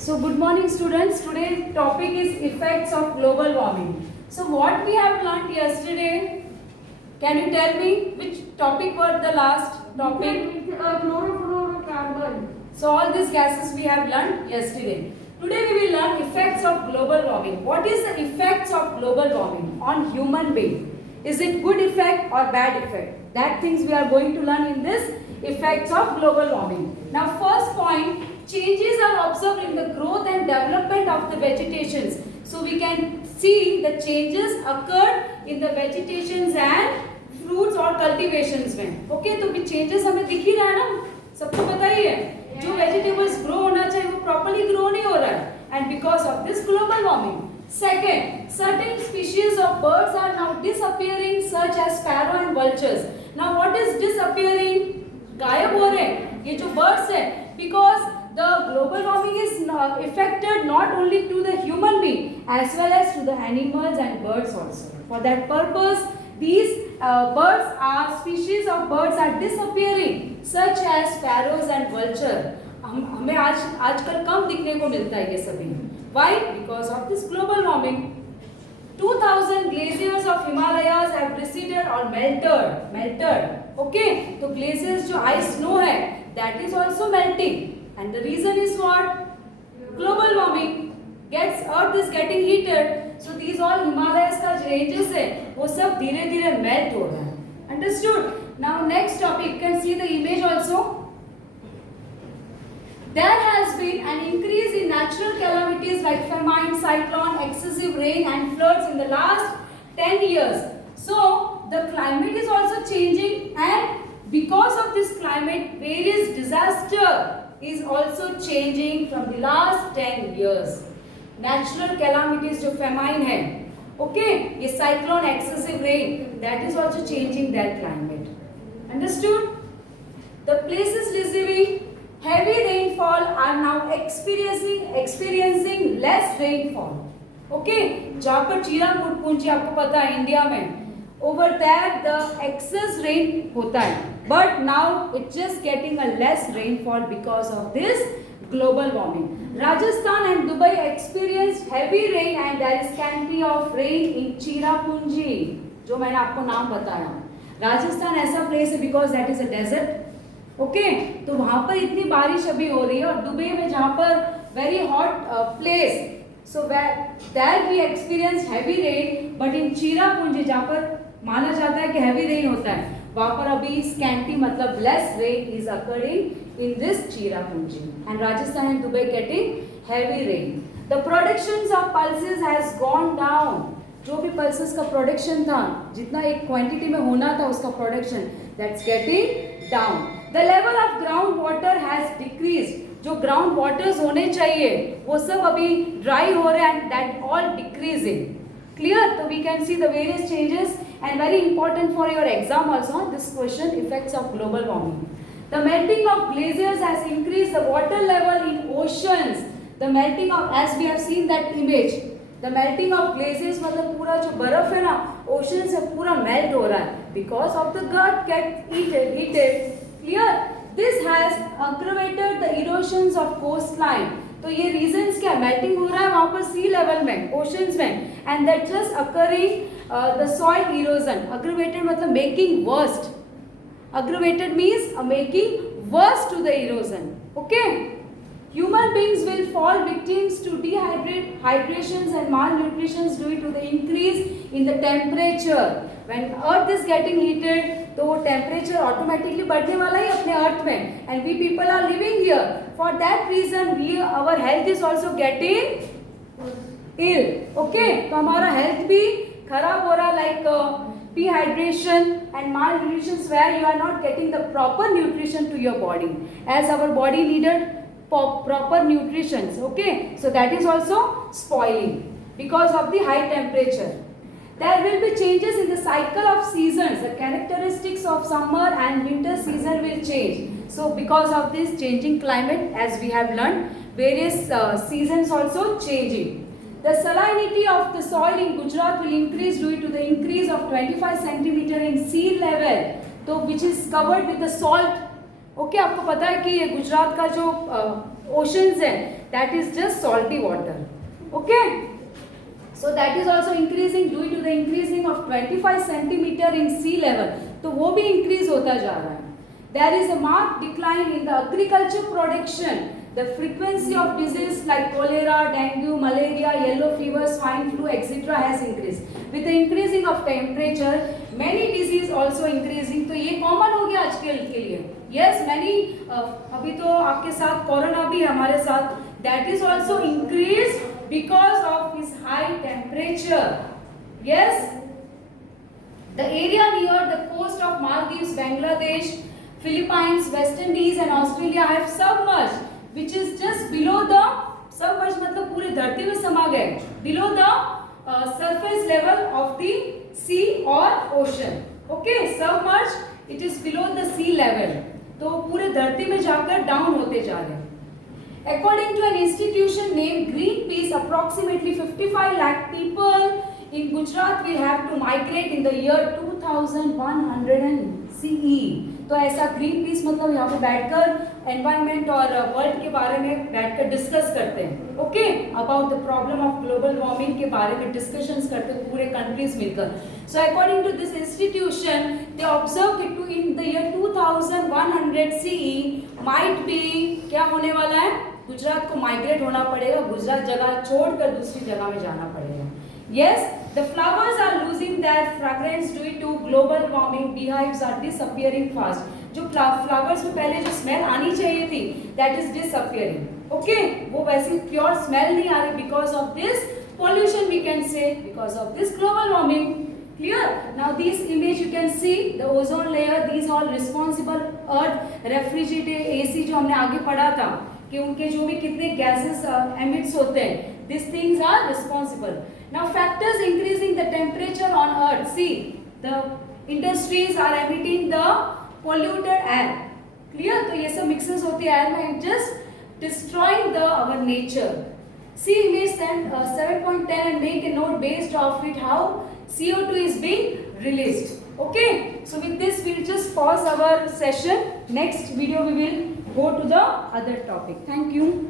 So good morning students. Today's topic is effects of global warming. So what we have learnt yesterday, can you tell me which topic was the last topic? Chlorofluorocarbon. So all these gases we have learnt yesterday. Today we will learn effects of global warming. What is the effects of global warming on human being? Is it good effect or bad effect? That things we are going to learn in this effects of global warming. Now first point, changes are observed in the growth and development of the vegetations. So we can see the changes occurred in the vegetations and fruits or cultivations में. Okay, तो भी changes हमें दिख ही रहा है ना, सबको पता ही है. जो vegetables grow होना चाहिए वो properly grow नहीं हो रहा है, and because of this global warming. Second, certain species of birds are now disappearing, such as sparrow and vultures. Now what is disappearing? गायब हो रहे हैं ये जो birds है, because the global warming is affected not only to the human being as well as to the animals and birds also. For that purpose, these species of birds are disappearing, such as sparrows and vulture. हमें आजकल कम दिखने को मिलता है ये सभी. Why? Because of this global warming. 2000 glaciers of Himalayas have receded or melted. Okay, तो glaciers जो ice snow है, that is also melting. And the reason is what? Global warming. Earth is getting heated. So these all Himalayas का ranges है, वो सब धीरे धीरे melt हो रहा है. Understood? Now next topic, you can see the image also. There has been an increase in natural calamities like famine, cyclone, excessive rain and floods in the last 10 years. So the climate is also changing, and because of this climate, various disaster is also changing from the last 10 years. Natural calamities जो famine है, okay, ये cyclone, excessive rain, that is also changing that climate. Understood? The places receiving heavy rainfall are now experiencing less rainfall. Okay, जहाँ पर चिरापुंजी आपको पता है India में, over there the excess rain होता है, but now it's just getting a less rainfall because of this global warming. Rajasthan and Dubai experienced heavy rain and there is scarcity of rain in Cherrapunji, जो मैंने आपको नाम बताया. राजस्थान ऐसा place है because that is a desert. Okay तो वहाँ पर इतनी बारिश अभी हो रही है, और दुबई में जहाँ पर very hot place, so that we experience heavy rain, but in Cherrapunji जहाँ पर माना जाता है कि हैवी रेन होता है, वहाँ पर अभी स्कैंटी मतलब less rain is occurring in this Cherrapunji, and Rajasthan and Dubai getting heavy rain. The productions of pulses has gone down. जो भी पल्सेस का प्रोडक्शन था, जितना एक क्वांटिटी में होना था उसका production, that's getting down. The level of ground water has decreased. जो ground waters होने चाहिए वो सब अभी dry हो रहे हैं, and that all decreasing. Clear? So we can see the various changes, and very important for your exam also this question, effects of global warming. The melting of glaciers has increased the water level in oceans. The melting of, as we have seen that image, the melting of glaciers मतलब पूरा जो बर्फ है ना ocean से पूरा melt हो रहा है because of the gut get heated. Clear? This has aggravated the erosions of coastline. तो ये reasons क्या, melting हो रहा है वहाँ पर sea level में, oceans में, and that just occurring the soil erosion. Aggravated मतलब making worst. Aggravated means making worse to the erosion. Okay? Human beings will fall victims to dehydrations and malnutrition due to the increase in the temperature. When earth is getting heated, तो वो temperature automatically बढ़ने वाला ही अपने earth में, and we people are living here. For that reason we our health is also getting ill. Okay, तो हमारा health भी खराब हो रहा, like dehydration and malnutrition where you are not getting the proper nutrition to your body, as our body needed proper nutrition. Okay, so that is also spoiling because of the high temperature. There will be changes in the cycle of seasons. The characteristics of summer and winter season will change. So because of this changing climate, as we have learned, various seasons also changing. The salinity of the soil in Gujarat will increase due to the increase of 25 centimeter in sea level, तो which is covered with the salt. Okay, आपको पता है कि ये गुजरात का जो oceans है, that is just salty water. Okay, so that is also increasing due to the increasing of 25 centimeter in sea level. तो वो भी increase होता जा रहा है. There is a marked decline in the agriculture production. The frequency of disease like cholera, dengue, malaria, yellow fever, swine flu, etc. has increased. With the increasing of temperature, many disease also increasing. तो ये common हो गया आजकल के लिए. Yes, many अभी तो आपके साथ कोरोना भी है हमारे साथ. That is also increased because of this high temperature. Yes, the area near the coast of Maldives, Bangladesh, Philippines, West Indies and Australia have submerged, which is just below the submerged मतलब पूरे धरती में समा गए, below the surface level of the sea or ocean. Okay, submerged, it is below the sea level. तो पूरे धरती में जाकर डाउन होते जा रहे हैं. According to an institution named Greenpeace, approximately 55 lakh people in Gujarat will have to migrate in the year 2100 CE. तो ऐसा ग्रीन पीस मतलब यहाँ पे बैठकर एनवायरनमेंट और वर्ल्ड के बारे में बैठकर डिस्कस करते हैं. Okay, about the problem of global warming के बारे में डिस्कशंस करते हैं पूरे कंट्रीज मिलकर. So according to this institution they observe कि to in the year 2100 CE might be क्या होने वाला है, गुजरात को माइग्रेट होना पड़ेगा, गुजरात जगह छोड़कर दूसरी जगह में जाना पड़ेगा. Yes, the flowers are losing their fragrance due to global warming. Beehives are disappearing fast. जो flowers में पहले जो smell आनी चाहिए थी, that is disappearing. Okay, वो वैसी pure smell नहीं आ रही because of this pollution, we can say, because of this global warming. Clear? Now this image you can see the ozone layer. These all responsible earth refrigerator AC जो हमने आगे पढ़ा था कि उनके जो भी कितने gases emits होते हैं, these things are responsible. Now factors increasing the temperature on earth. See, the industries are emitting the polluted air. Clear? तो ये सब mixes होती है air में, just destroying the our nature. See image 7.10 and make a note based off it how CO2 is being released. Okay, so with this we'll just pause our session. Next video we will go to the other topic. Thank you.